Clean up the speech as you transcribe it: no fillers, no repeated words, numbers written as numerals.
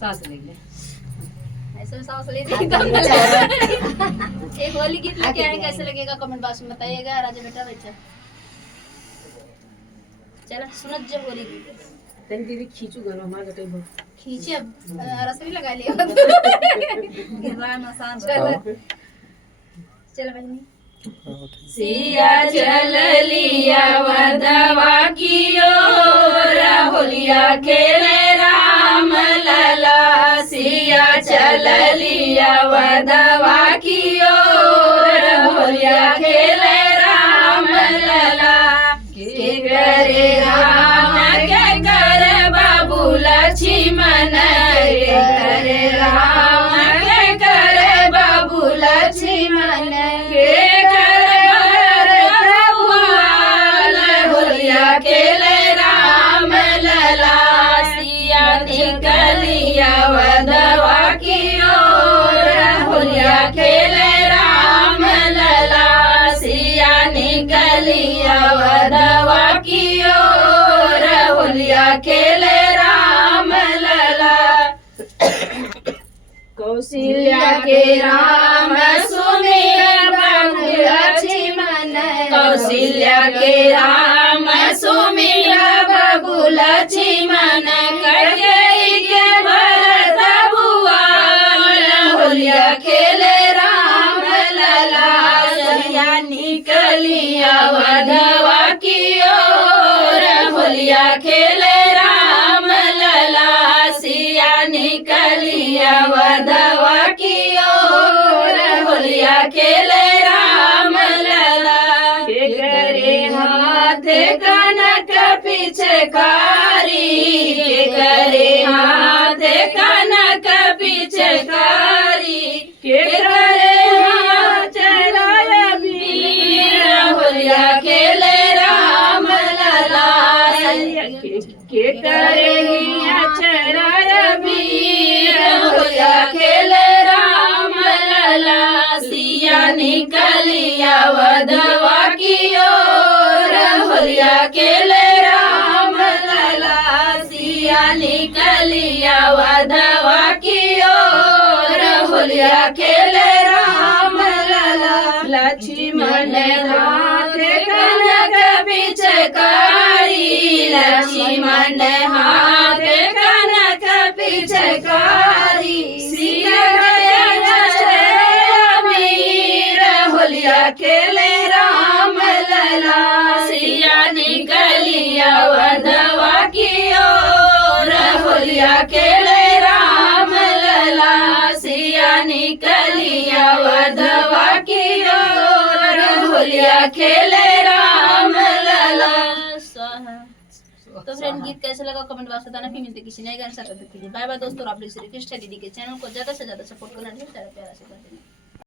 सास लेंगे ऐसे सांस लेते एक होली गीत लेके आए, कैसे लगेगा कमेंट बॉक्स में बताइएगा। राजा बेटा बच्चा चलो सुनत जब होली गीत तन दीदी खींचू घर हमारा कटे बहुत खींचे अब रसरी लगा लिया चलो चलो बहनी। सिया चल लिया वदवा की ओर होलिया खेले राम लला। सिया चल लिया वदवा की ओर होलिया खेले राम लला। के करे राम के करे बाबू लक्ष्मण के करे राम के करे बाबू लक्ष्मण के खेले राम लला। सिया निकलिया वदवा की ओर होलिया खेले राम लला। सिया निकलिया वदवा की ओर होलिया खेले राम लला। कौशल्या के राम सुमिर बाबू लक्ष्मण। कौशल्या के राम सुमिर बाबू लक्ष्मण कटई के भरत भुवन होलिया खेले राम लला। सिया निकलिया वदवा की ओर होलिया खेले राम लला। सिया निकलिया वदवा की ओर होलिया खेले राम लला। के करे हाथ कनक पिचकारी। के करे हाथ कनक पिचकारी। के करे हाथ चलाय वीर होलिया खेले राम लला। के करे चराय वीर होलिया खेले राम लला। सिया निकलिया वदवा की ओर होलिया खेले राम लला। सिया निकलिया वदवा की ओर होलिया खेले राम लला। लक्ष्मण हाथ कनक पिचकारी। लक्ष्मण हाथ कनक पिचकारी। सिया वीर होलिया खेले राम लला। सिया निकलिया वदवा की ओर होलिया खेले राम लला। सिया निकलिया वदवा की ओर होलिया खेले राम लला। तो फ्रेंड गीत कैसे लगा कमेंट बॉक्स बताना। फिर मिलते किसी नए गाने साथ। बाय बाय दोस्तों। आप लोग श्री कृष्ण दीदी के चैनल को ज्यादा से ज्यादा सपोर्ट करना। प्यारा से कर देना।